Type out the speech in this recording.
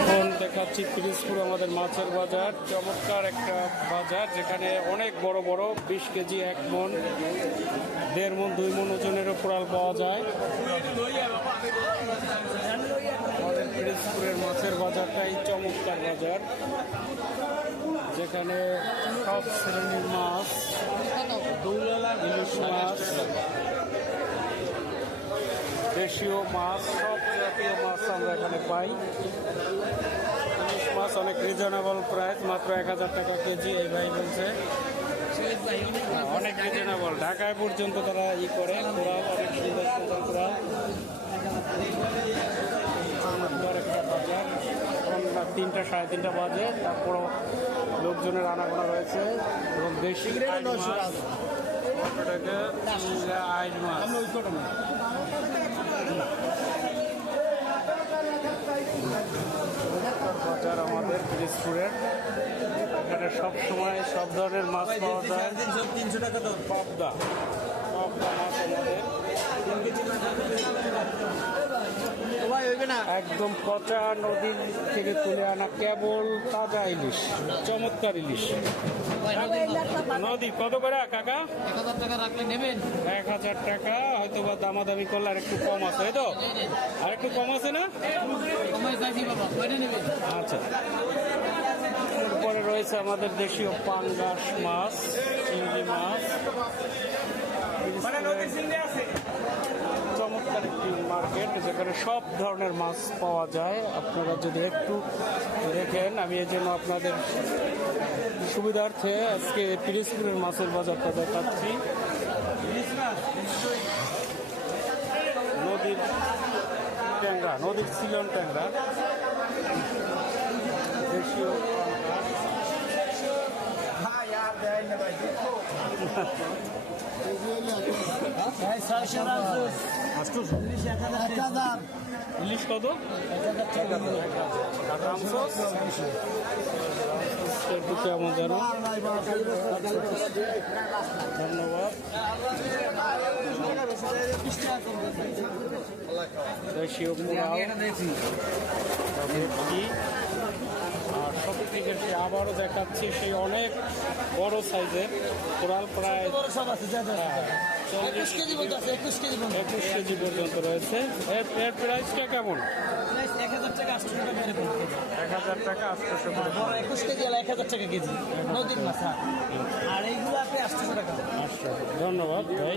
এখন দেখাচ্ছি পিরিজপুর আমাদের মাছের বাজার, চমৎকার একটা বাজার যেখানে অনেক বড় বড় 20 কেজি 1 মণ 1.5 মণ 2 মণ ওজনেরও কোরাল পাওয়া যায়। আমাদের পিরিজপুরের মাছের বাজারটাই চমৎকার বাজার, যেখানে সব শ্রেণীর মাছ, ইলিশ মাছ, দেশীয় মাছ, সব জাতীয় মাছ আমরা এখানে পাই। ইলিশ মাছ অনেক রিজনেবল প্রাইস, মাত্র 1000 টাকা কেজি। এই ভাই বলছে অনেক রিজনেবল, ঢাকায় পর্যন্ত তারা করে কোরাল, অনেক সুন্দর সুন্দর কোরাল। চমৎকার একটা বাজার, এখন 3টা 3:30 বাজে, তারপরও লোকজনের আনাগোনা রয়েছে এবং দেশি আইস মাছ। বাজার আমাদের পিরিজপুরের, এখানে সব সময় সব ধরনের মাছ পাওয়া যায়। 300 টাকা দাও। পাবদা মাছ আমাদের একদম পচা নদী থেকে তুলে আনা কেবল তাজা ইলিশ, চমৎকার ইলিশ। নদী কত করে কাকা? 1000 টাকা রাখলে নেবেন। 1000 টাকা, হয়তো বা দামাদামি করলে আর একটু কম আছে, তাই তো? আর একটু কম আছে না? আচ্ছা, এরপরে রয়েছে আমাদের দেশীয় পাঙ্গাস মাছ, চিংড়ি মাছ। চমৎকার একটি মার্কেট, যেখানে সব ধরনের মাছ পাওয়া যায়। আপনারা যদি একটু দেখেন, আমি এই জন্য আপনাদের সুবিধার্থে আজকে পিরিজপুরের মাছের বাজারটা দেখাচ্ছি। নদীর ট্যাংরা, নদীর সিলন ট্যাংরা, দেশীয় ইলিশ কত? কেমন যেন, ধন্যবাদ। দেশীয় কোরাল, আর সব থেকে আবারও দেখাচ্ছি সেই অনেক বড় সাইজের কোরাল, প্রায় 21 কেজি পর্যন্ত রয়েছে। এর প্রাইসটা কেমন? 1000 টাকা 800 টাকা। 1000 টাকা 800 করে। 21 কেজি 1000 টাকা কেজি নদীর মাছ, আর এইগুলো আপনি 800 টাকা। ধন্যবাদ ভাই।